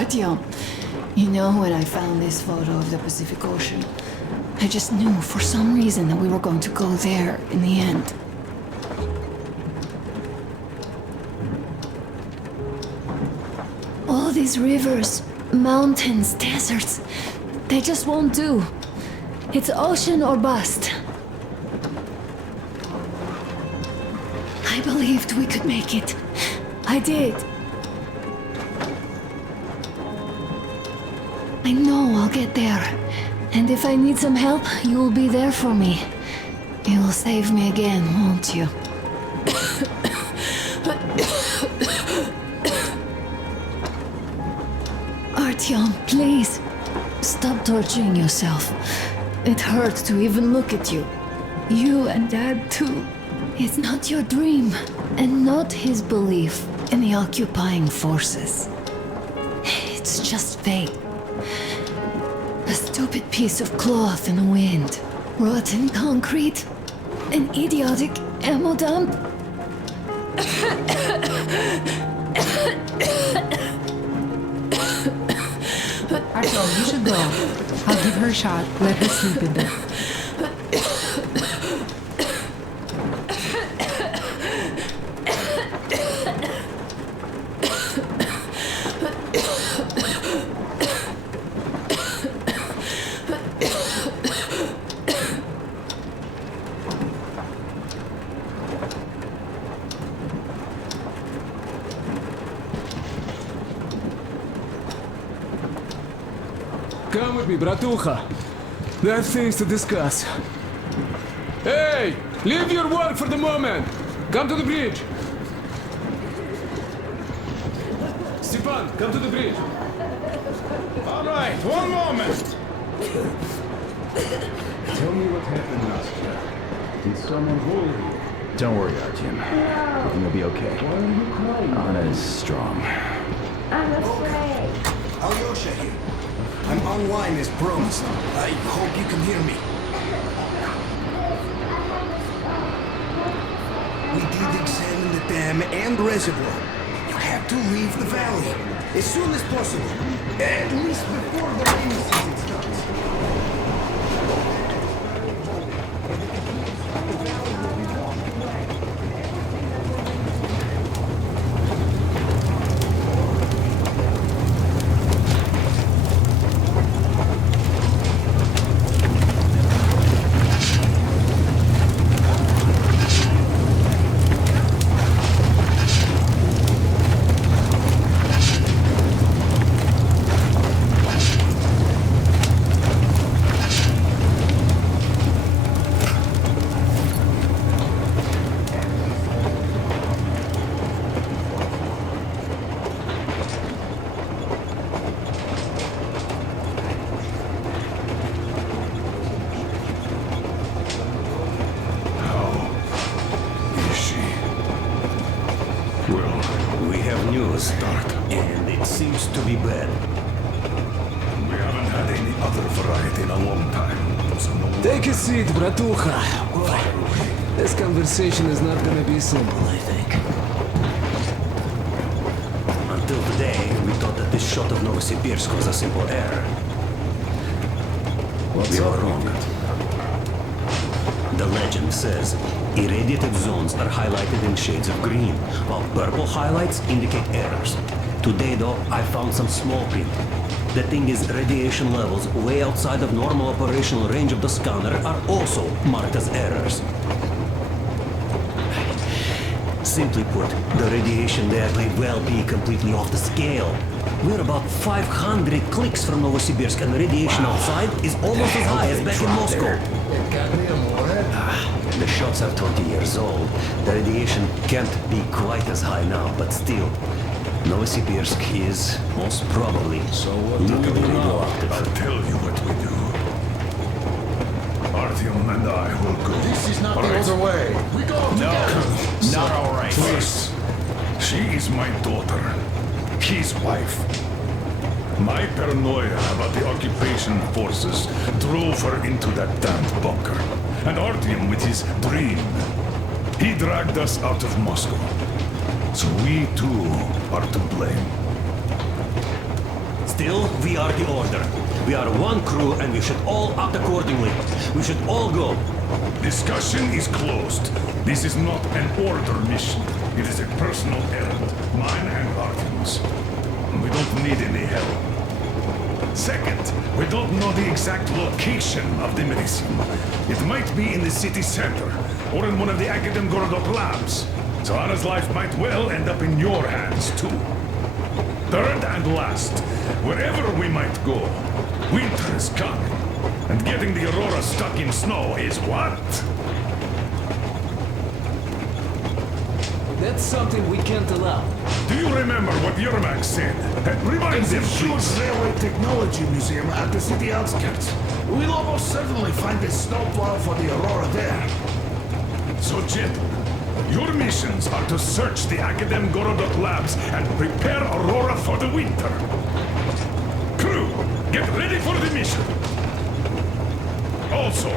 Artyom, you know when I found this photo of the Pacific Ocean, I just knew for some reason that we were going to go there in the end. All these rivers, mountains, deserts, they just won't do. It's ocean or bust. I believed we could make it. I did. I know I'll get there. And if I need some help, you will be there for me. You will save me again, won't you? Artyom, please. Stop torturing yourself. It hurts to even look at you. You and Dad too. It's not your dream, and not his belief in the occupying forces. It's just fate. A stupid piece of cloth in the wind, rotten concrete, an idiotic ammo dump. Artyom, you should go. I'll give her a shot. Let her sleep in bed. Come with me, bratucha. There are things to discuss. Hey! Leave your work for the moment! Come to the bridge! Stepan, come to the bridge! All right, one moment. Tell me what happened last year. Did someone hold you? Don't worry, Artyom. You'll be okay. Why are you crying? Anna is strong. I'm afraid. Alyosha here. I'm online as promised. I hope you can hear me. We did examine the dam and reservoir. You have to leave the valley as soon as possible. At least before the rainy season starts. And it seems to be bad. We haven't had any other variety in a long time. So no Take a seat, bratucha. This conversation is not gonna be simple, I think. Until today, we thought that this shot of Novosibirsk was a simple error. We were wrong. The legend says irradiated zones are highlighted in shades of green, while purple highlights indicate errors. Today, though, I found some small print. The thing is, radiation levels way outside of normal operational range of the scanner are also marked as errors. Simply put, the radiation there may well be completely off the scale. We're about 500 clicks from Novosibirsk, and the radiation outside is almost as high as back in Moscow. The shots are 20 years old. The radiation can't be quite as high now, but still, Novosibirsk is most probably locally radioactive. I'll tell you what we do. Artyom and I will go. This is not All the right? other way. We go together. Not all right. First, she is my daughter, his wife. My paranoia about the occupation forces drove her into that damned bunker. And Artyom with his dream. He dragged us out of Moscow. So we too are to blame. Still, we are the Order. We are one crew and we should all act accordingly. We should all go. Discussion is closed. This is not an order mission. It is a personal errand, mine and Artyom's. We don't need any help. Second, we don't know the exact location of the medicine. It might be in the city center, or in one of the Academ Gorodok labs. So Anna's life might well end up in your hands, too. Third and last, wherever we might go, winter is coming. And getting the Aurora stuck in snow is what? That's something we can't allow. Do you remember what Yermak said? Remind them, Huge please. railway technology museum at the city outskirts. We'll almost certainly find a snowplow for the Aurora there. So, gentlemen, your missions are to search the Academ Gorodok labs and prepare Aurora for the winter. Crew, get ready for the mission. Also,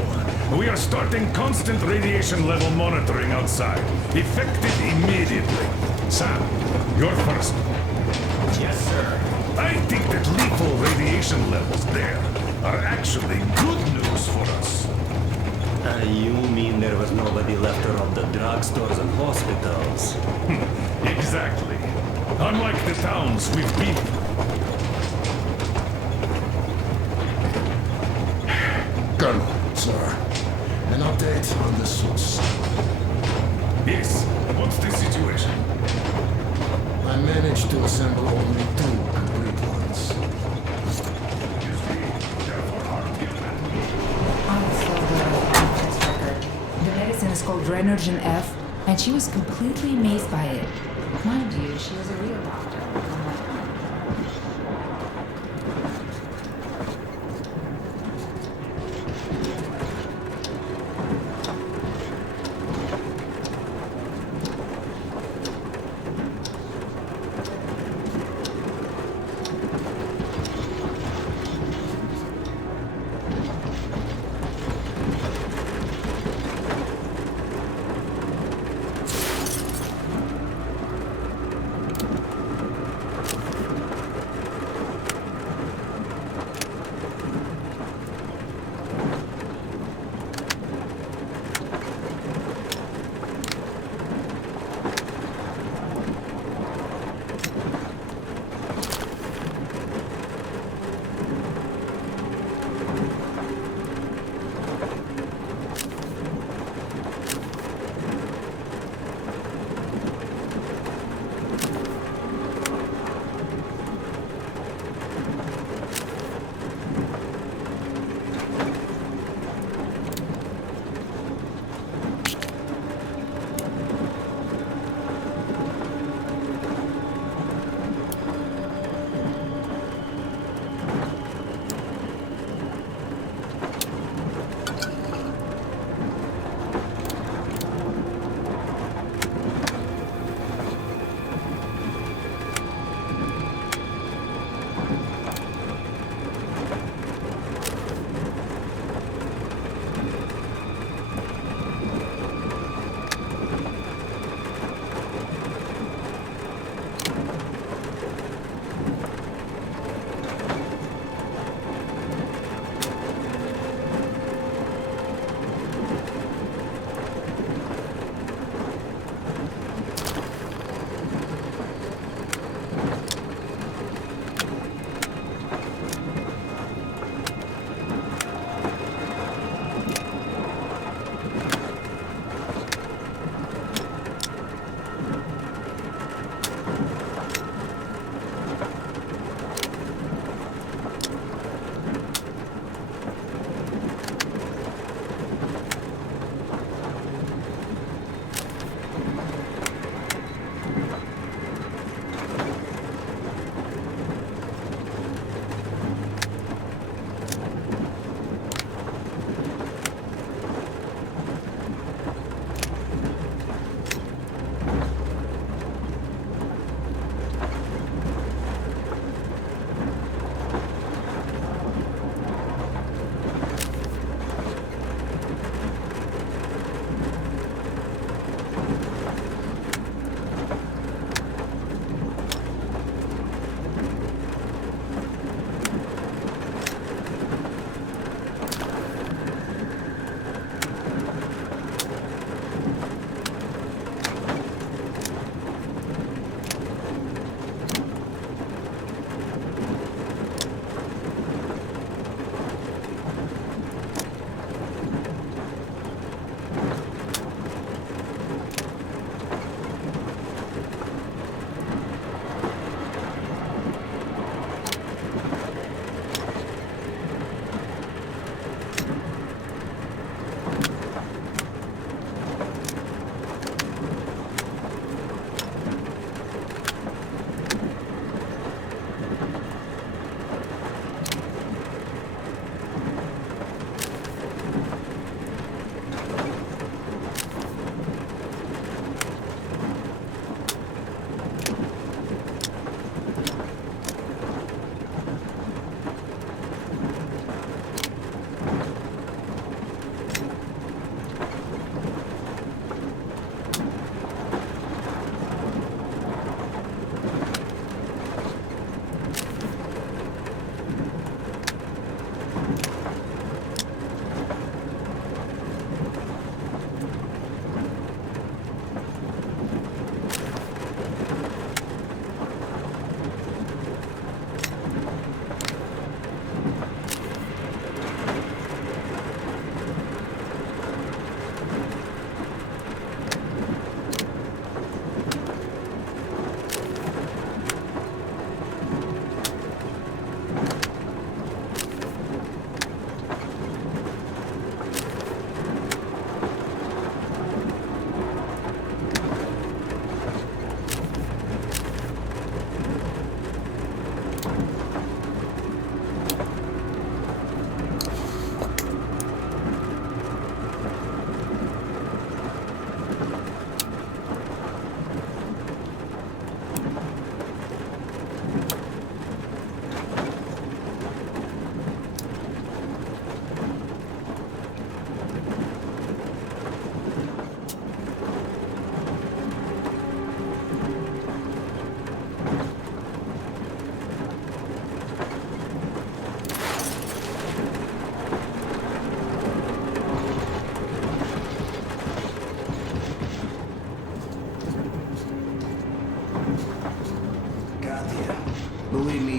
we are starting constant radiation level monitoring outside, effective immediately. Sam, you're first. Yes, sir. I think that lethal radiation levels there are actually good news for us. You mean there was nobody left to rob the drugstores and hospitals? Exactly. Unlike the towns we've been. Colonel, sir, an update on the source. Yes, what's the situation? I managed to assemble only 2 complete ones. You see, therefore Artyom and me. I saw this record. The medicine is called Renergen F, and she was completely amazed by it. Mind you, she was a real doctor. unlike mine.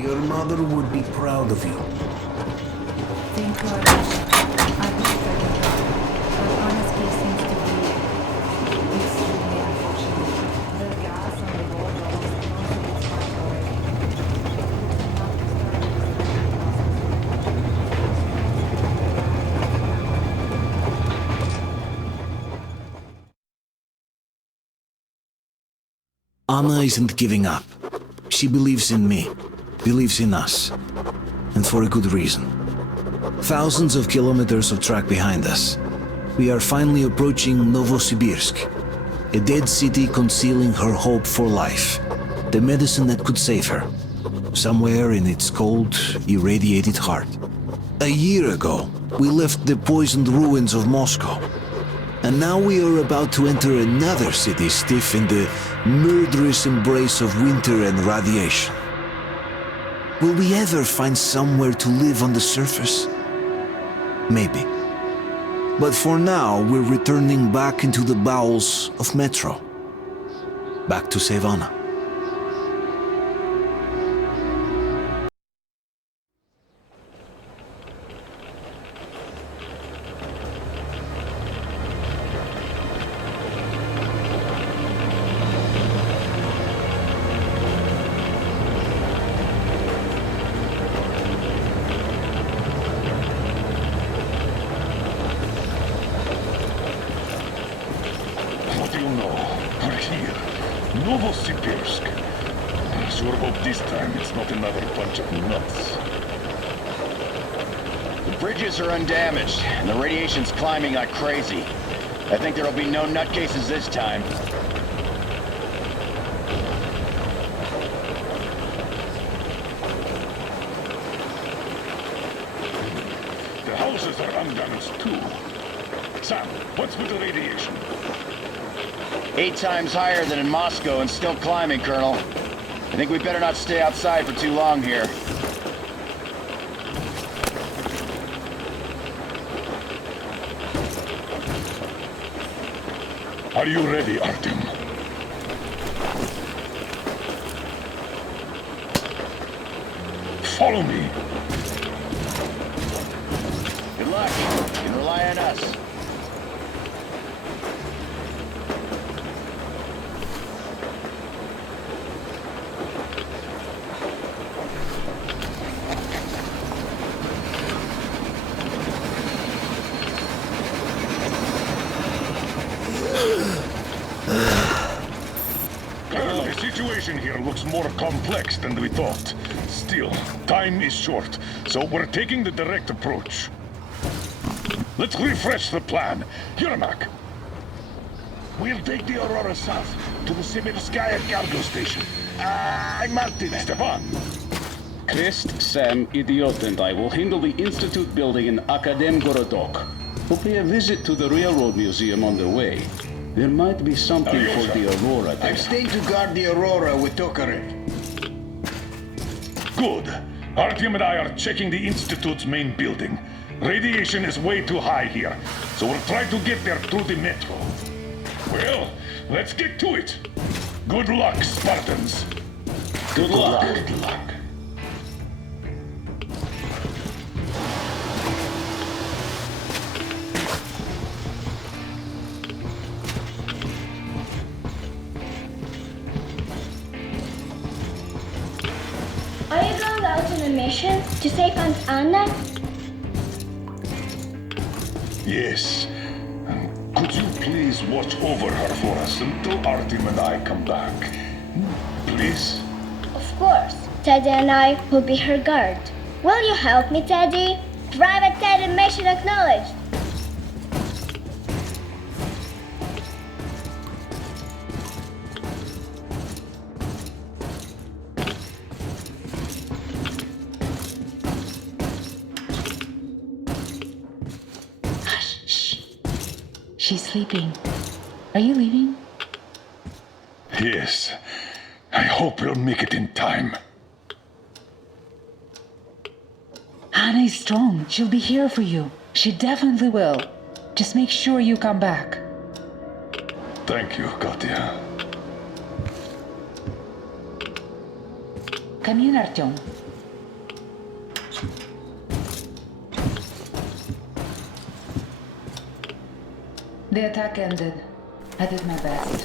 Your mother would be proud of you. Thank God. I wish I could help. But honestly, it seems to be extremely unfortunate. The gas on the road almost expired already. Anna isn't giving up. She believes in me, believes in us, and for a good reason. Thousands of kilometers of track behind us, we are finally approaching Novosibirsk, a dead city concealing her hope for life, the medicine that could save her, somewhere in its cold, irradiated heart. A year ago, we left the poisoned ruins of Moscow, and now we are about to enter another city stiff in the murderous embrace of winter and radiation. Will we ever find somewhere to live on the surface? Maybe. But for now, we're returning back into the bowels of Metro. Back to save Anna. What do you know? We're here. Novosibirsk. I sure hope this time it's not another bunch of nuts. The bridges are undamaged, and the radiation's climbing like crazy. I think there'll be no nutcases this time. The houses are undamaged too. Sam, what's with the radiation? 8 times higher than in Moscow and still climbing, Colonel. I think we better not stay outside for too long here. Are you ready, Artyom? Follow me. Good luck. You can rely on us. Colonel, the situation here looks more complex than we thought. Still, time is short, so we're taking the direct approach. Let's refresh the plan. Yermak, we'll take the Aurora south to the Sibirskaya cargo station. Martin, Stefan. Krist, Sam, Idiot, and I will handle the Institute building in Akademgorodok. We'll pay a visit to the Railroad Museum on the way. There might be something for the Aurora there. I'm staying to guard the Aurora with Tokarev. Good. Artyom and I are checking the Institute's main building. Radiation is way too high here, so we'll try to get there through the metro. Well, let's get to it. Good luck, Spartans. Good luck. Good luck. Are you going out on a mission to save Aunt Anna? Yes. Could you please watch over her for us until Artyom and I come back? Please? Of course. Teddy and I will be her guard. Will you help me, Teddy? Private Teddy mission acknowledged. She's sleeping. Are you leaving? Yes. I hope we'll make it in time. Anna is strong. She'll be here for you. She definitely will. Just make sure you come back. Thank you, Katya. Come in, Artyom. The attack ended. I did my best.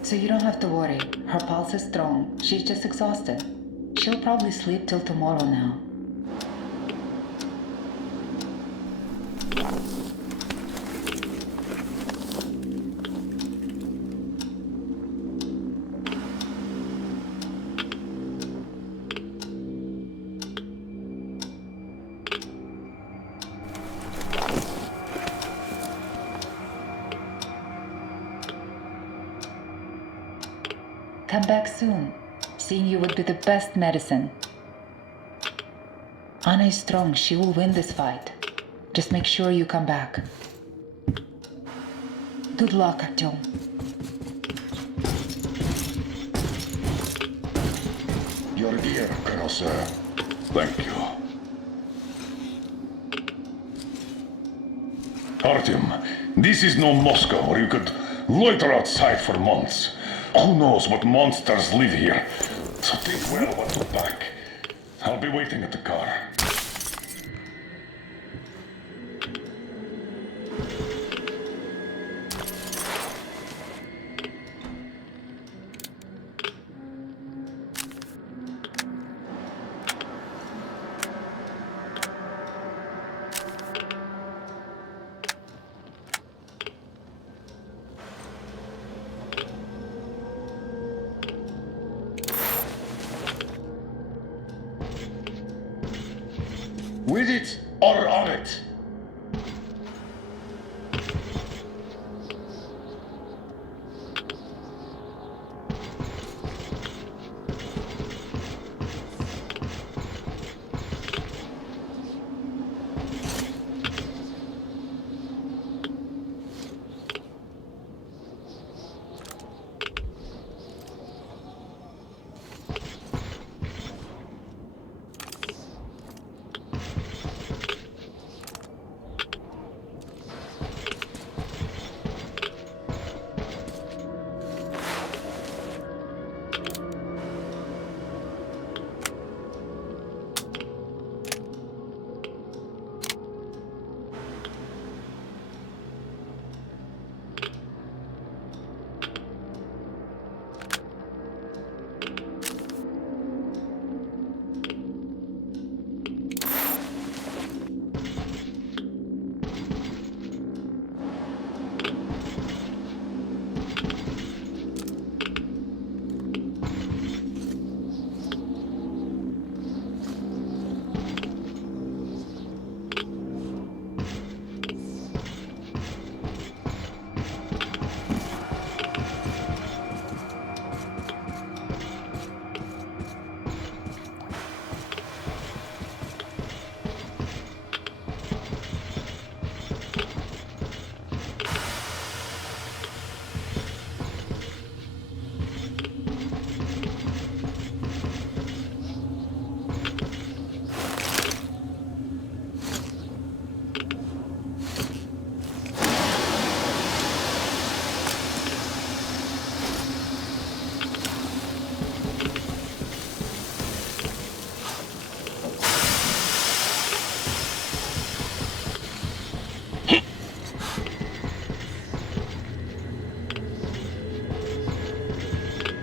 So you don't have to worry. Her pulse is strong. She's just exhausted. She'll probably sleep till tomorrow now. Come back soon. Seeing you would be the best medicine. Anna is strong. She will win this fight. Just make sure you come back. Good luck, Artyom. Your ear, Colonel Sir. Thank you. Artyom, this is no Moscow where you could loiter outside for months. Who knows what monsters live here? So take well what to pack. I'll be waiting at the car. With it or on it?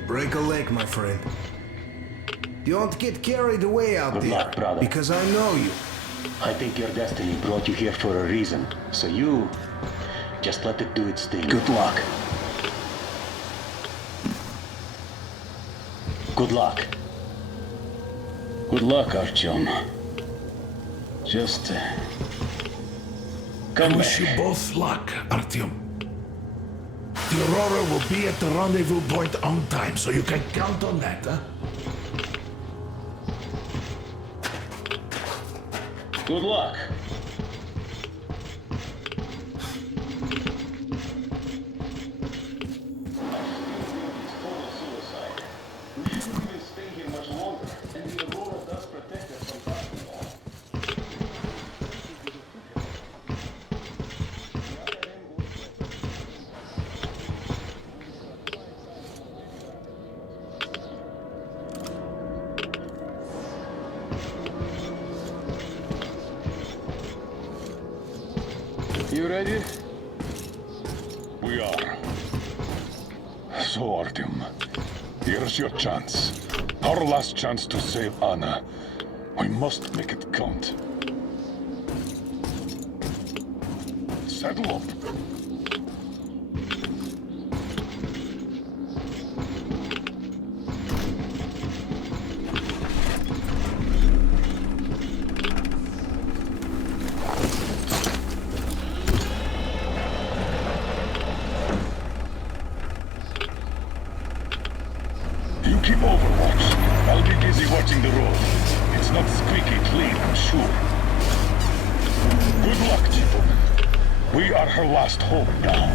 Break a leg, my friend. Don't get carried away out Good there. luck, brother. Because I know you. I think your destiny brought you here for a reason. So you just let it do its thing. Good luck. Good luck. Good luck, Artyom. Just come I wish back. you both luck, Artyom. The Aurora will be at the rendezvous point on time, so you can count on that, huh? Good luck. You ready? we are. So, Artyom, here's your chance. Our last chance to save Anna. We must make it count. Saddle up. You keep overwatch. I'll be busy watching the road. It's not squeaky clean, I'm sure. Good luck, gentlemen. We are her last hope now.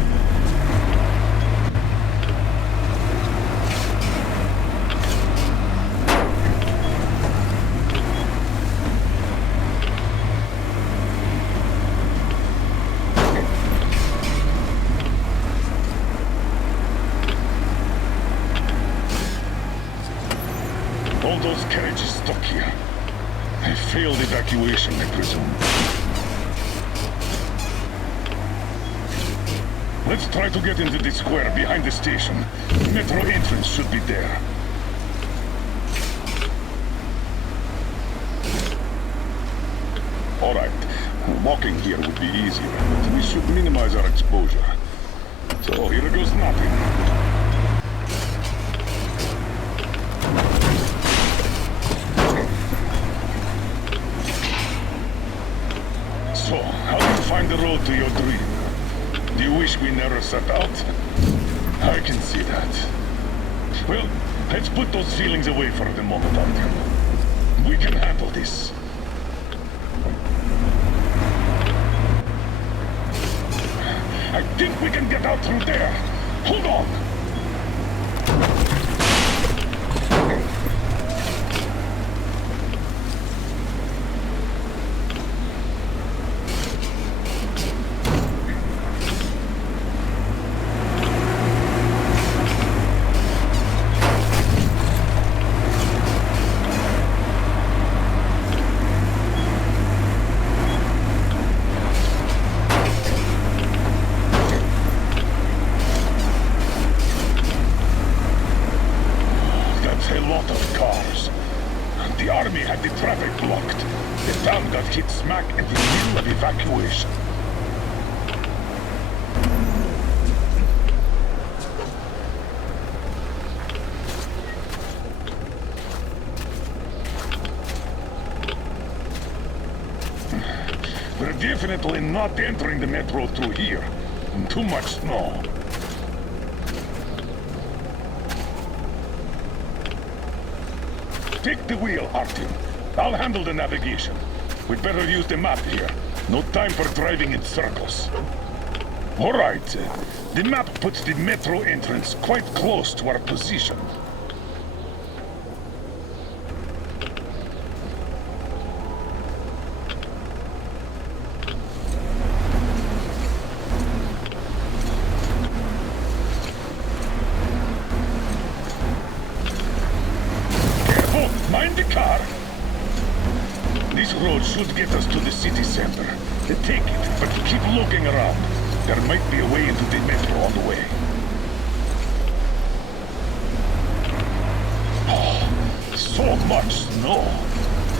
All those carriages stuck here. A failed evacuation, I presume. Let's try to get into the square behind the station. Metro entrance should be there. All right. Walking here would be easier, but we should minimize our exposure. So here goes nothing. So, how do you find the road to your dream? Do you wish we never set out? I can see that. Well, let's put those feelings away for the moment, Artyom. We can handle this. I think we can get out through there. Hold on! A lot of cars. The army had the traffic blocked. The town got hit smack in the middle of evacuation. We're definitely not entering the metro through here. Too much snow. Take the wheel, Artyom. I'll handle the navigation. We'd better use the map here. No time for driving in circles. All right. The map puts the metro entrance quite close to our position. Mind the car! This road should get us to the city center. Take it, but keep looking around. There might be a way into the metro on the way. Oh, so much snow!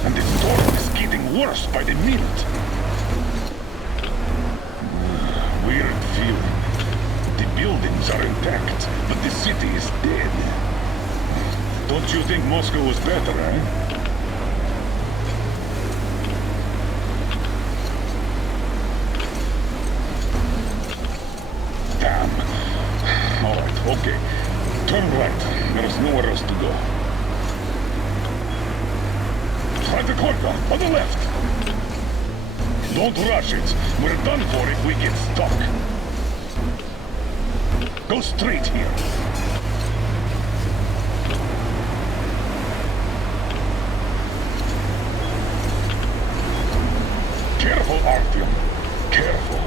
And the storm is getting worse by the minute. Weird feeling. The buildings are intact, but the city is dead. Don't you think Moscow was better, eh? Damn. All right, okay. Turn right. There's nowhere else to go. Try the corner, on the left. Don't rush it. We're done for if we get stuck. Go straight here. Careful, Artyom. Careful.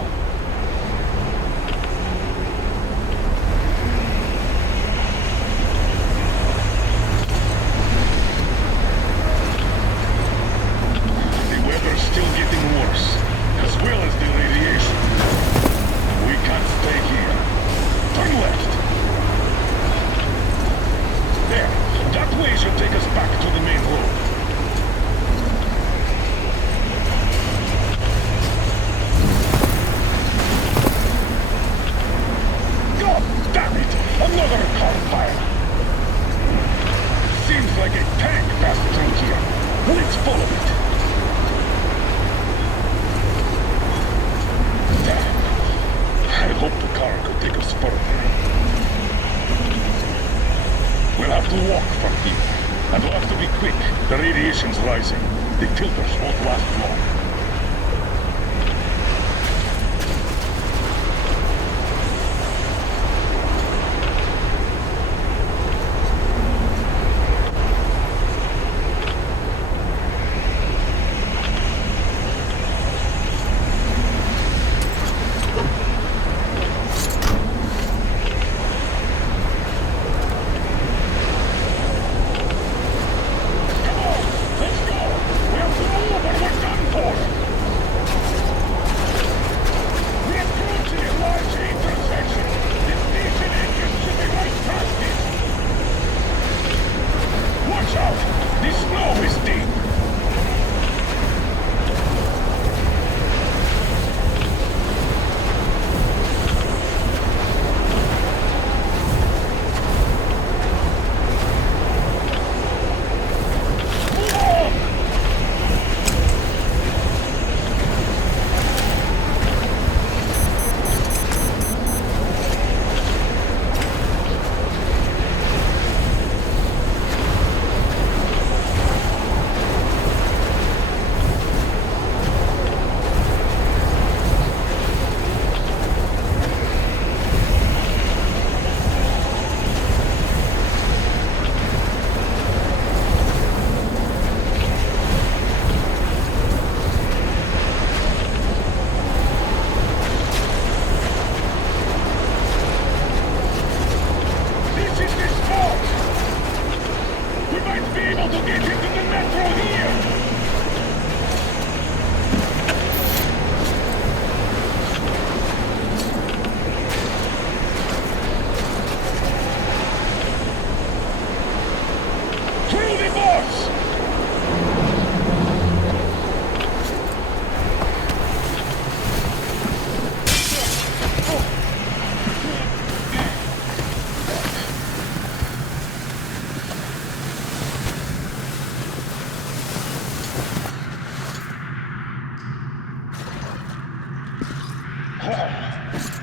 The weather's still getting worse, as well as the radiation. We can't stay here. Another car fire. Seems like a tank passed through here. Let's follow it. Damn. I hope the car could take us further. We'll have to walk from here. And we'll have to be quick. The radiation's rising. The filters won't last long.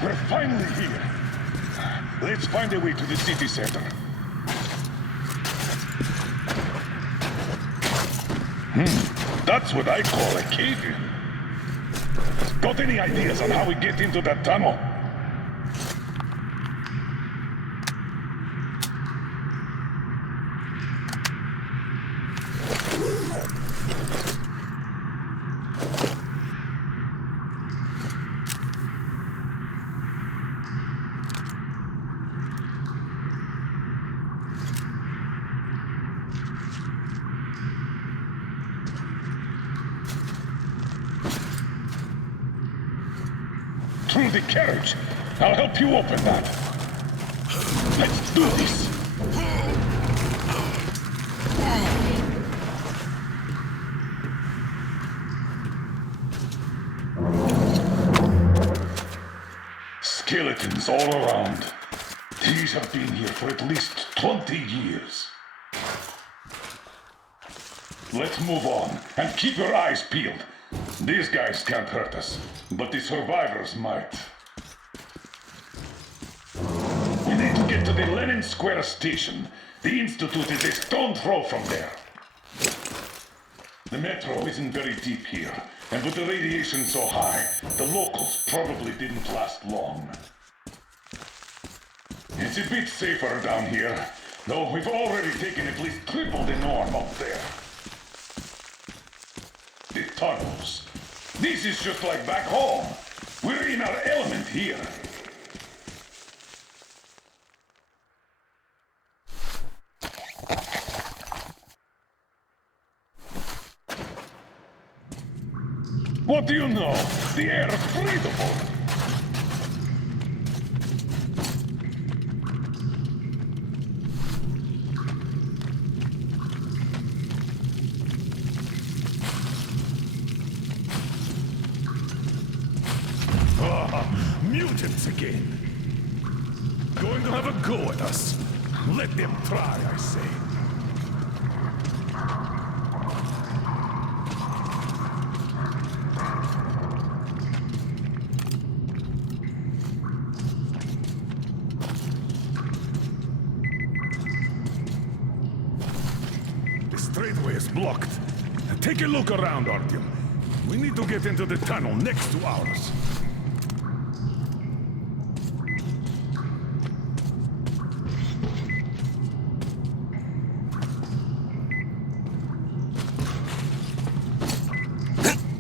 We're finally here. Let's find a way to the city center. That's what I call a cave-in. Got any ideas on how we get into that tunnel? Through the carriage. I'll help you open that. Let's do this. Skeletons all around. These have been here for at least 20 years. Let's move on and keep your eyes peeled. These guys can't hurt us, but the survivors might. We need to get to the Lenin Square station. The Institute is a stone's throw from there. The metro isn't very deep here, and with the radiation so high, the locals probably didn't last long. It's a bit safer down here, though we've already taken at least triple the norm up there. The tunnels. This is just like back home. We're in our element here. What do you know? The air is breathable. Mutants again. Going to have a go at us. Let them try, I say. The straightway is blocked. Take a look around, Artyom. We need to get into the tunnel next to ours.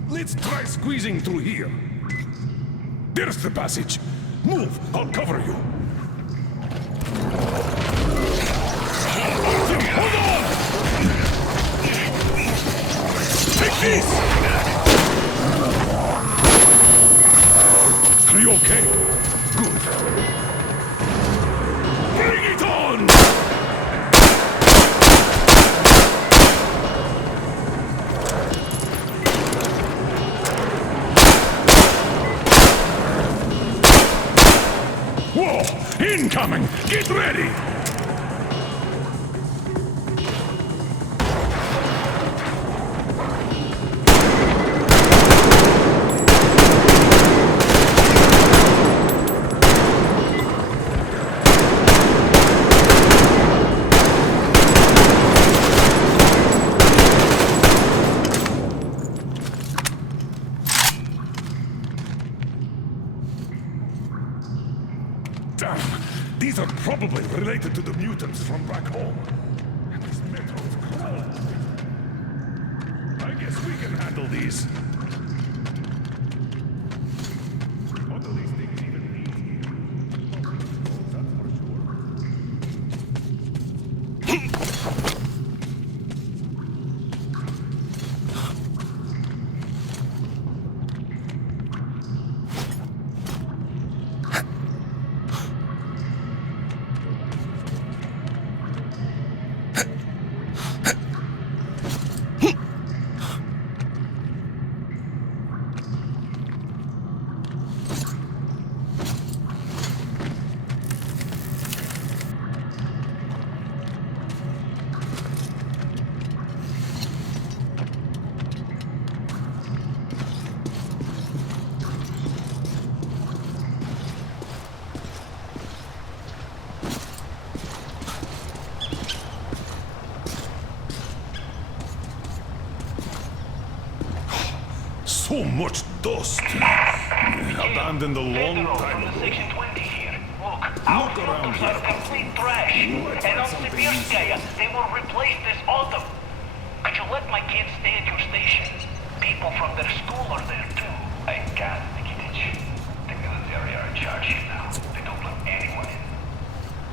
Let's try squeezing through here. There's the passage. Move, I'll cover you. Artyom, hold on! Take this! Are you okay? Good. Bring it on! Whoa! Incoming! Get ready! Damn! These are probably related to the mutants from back home. And this metro is crawling. I guess we can handle these. What do these things even mean? That's for sure. So much dust. Abandoned a long time ago. Section 20 here. Look, our filters are complete trash. And on Sibirskaya, they will replace this autumn. Could you let my kids stay at your station? People from their school are there too. I can't, Nikitich. The military are in charge here now. They don't let anyone in.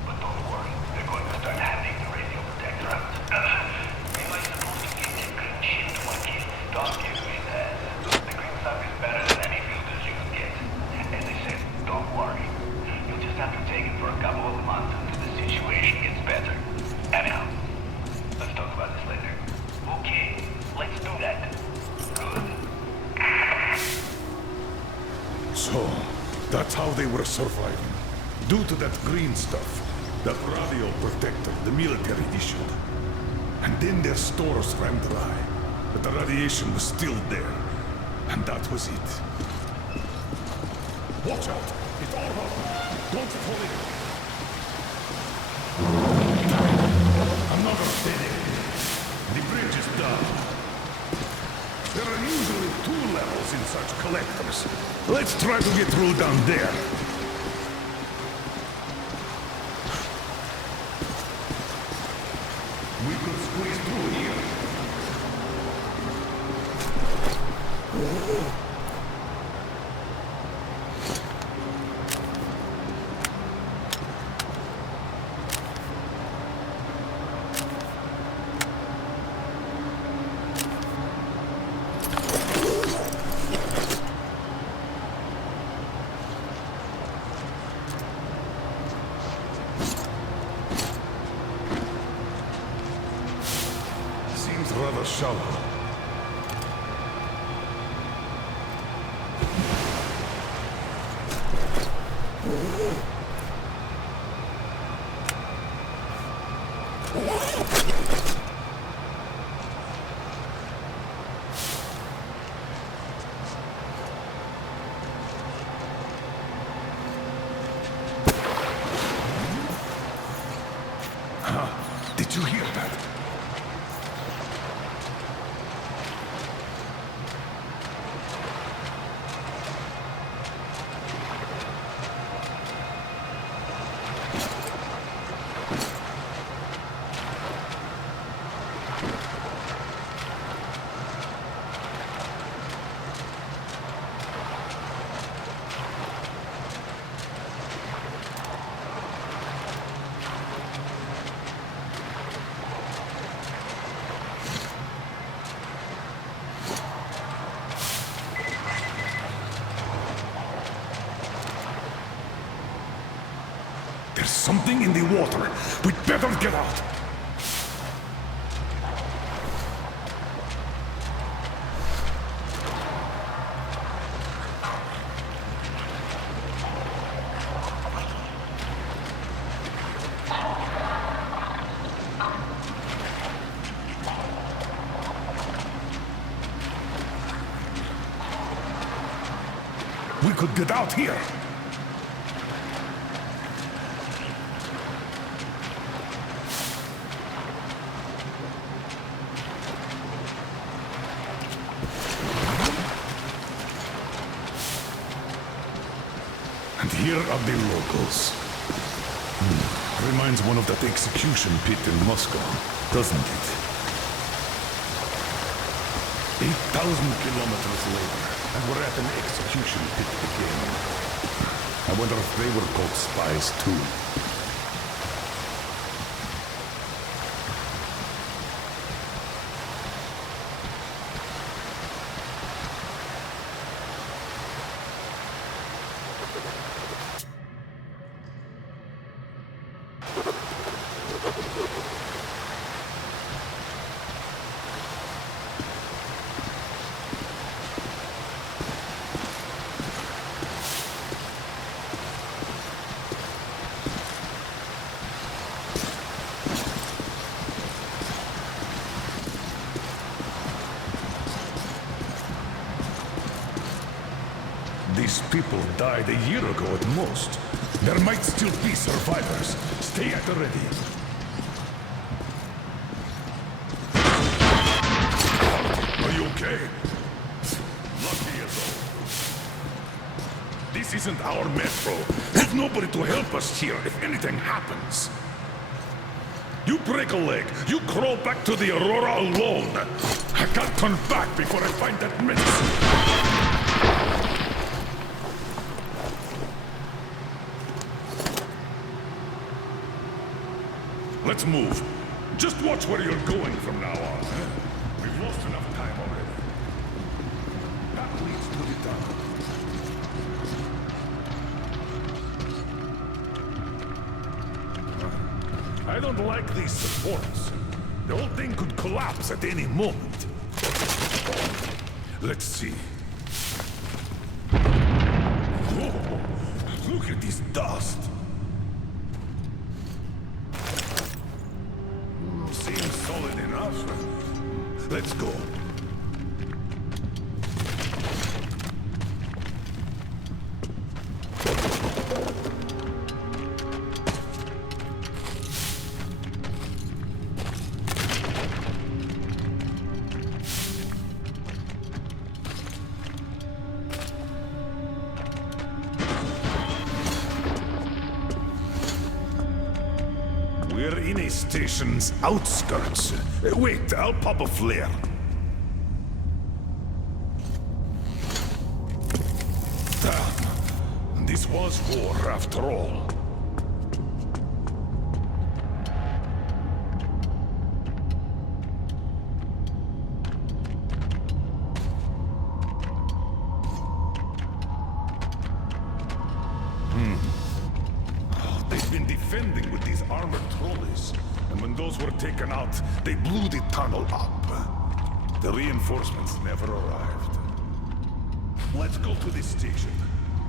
But don't worry, they're going to start handing the radio protector out. Am I supposed to give that green shit to my kids? Don't give me that. The green stuff is better than any filters you can get. And they said, don't worry. You'll just have to take it for a couple of months until the situation gets better. Anyhow, let's talk about this later. Okay, let's do that. Good. So, that's how they were surviving. Due to that green stuff, that radio protector the military issued. And then their stores ran dry. But the radiation was still there. And that was it. Watch out! It's all up! Don't fall in! Another dead end. The bridge is down. There are usually 2 levels in such collectors. Let's try to get through down there. We could squeeze through here. Seems rather shallow. There's something in the water. We'd better get out. We could get out here. And here are the locals. Reminds one of that execution pit in Moscow, doesn't it? 8,000 kilometers later, and we're at an execution pit again. I wonder if they were called spies too. These people died a year ago at most. There might still be survivors. Stay at the ready. Are you okay? Lucky as all. This isn't our metro. There's nobody to help us here if anything happens. You break a leg, you crawl back to the Aurora alone. I can't turn back before I find that medicine. Let's move. Just watch where you're going from now on. We've lost enough time already. That leads to the tunnel. I don't like these supports. The whole thing could collapse at any moment. Let's see. Whoa, look at this dust. Seems solid enough. Let's go. We're in a station's outskirts. Wait, I'll pop a flare. This was war after all. They've been defending with these armored trolleys. And when those were taken out, they blew the tunnel up. The reinforcements never arrived. Let's go to this station.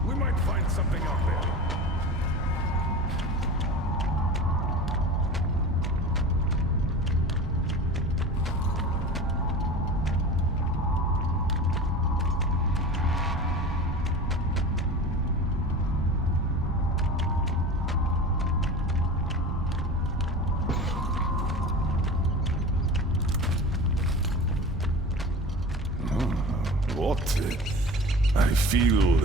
We might find something out there. What? I feel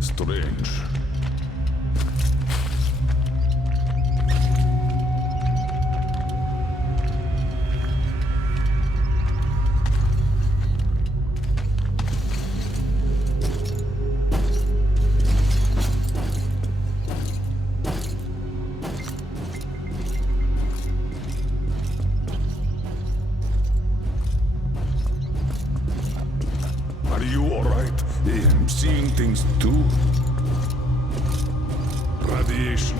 strange. Are you alright? Seeing things too? Radiation.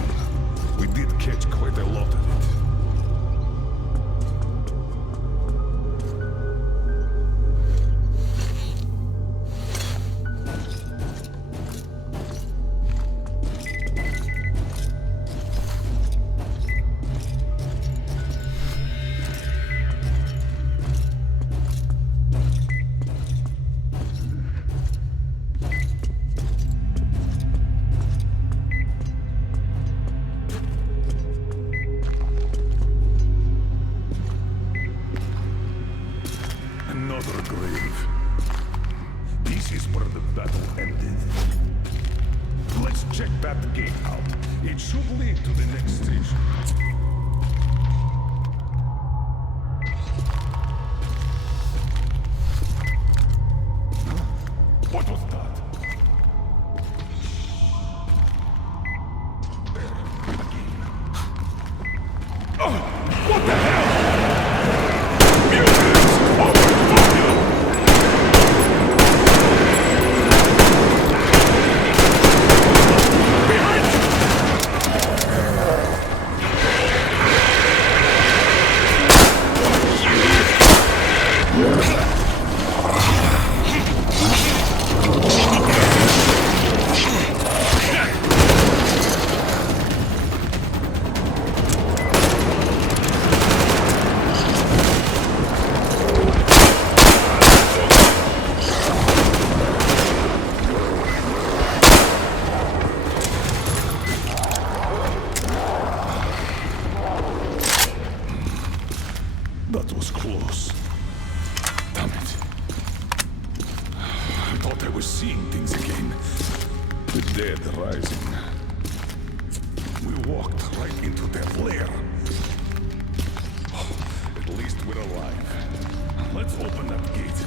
It should lead to the next station. What was that? There, again. What the hell? Mutants! Overfuck you! Behind you! That was close. Damn it. I thought I was seeing things again. The dead rising. We walked right into their lair. At least we're alive. Let's open that gate.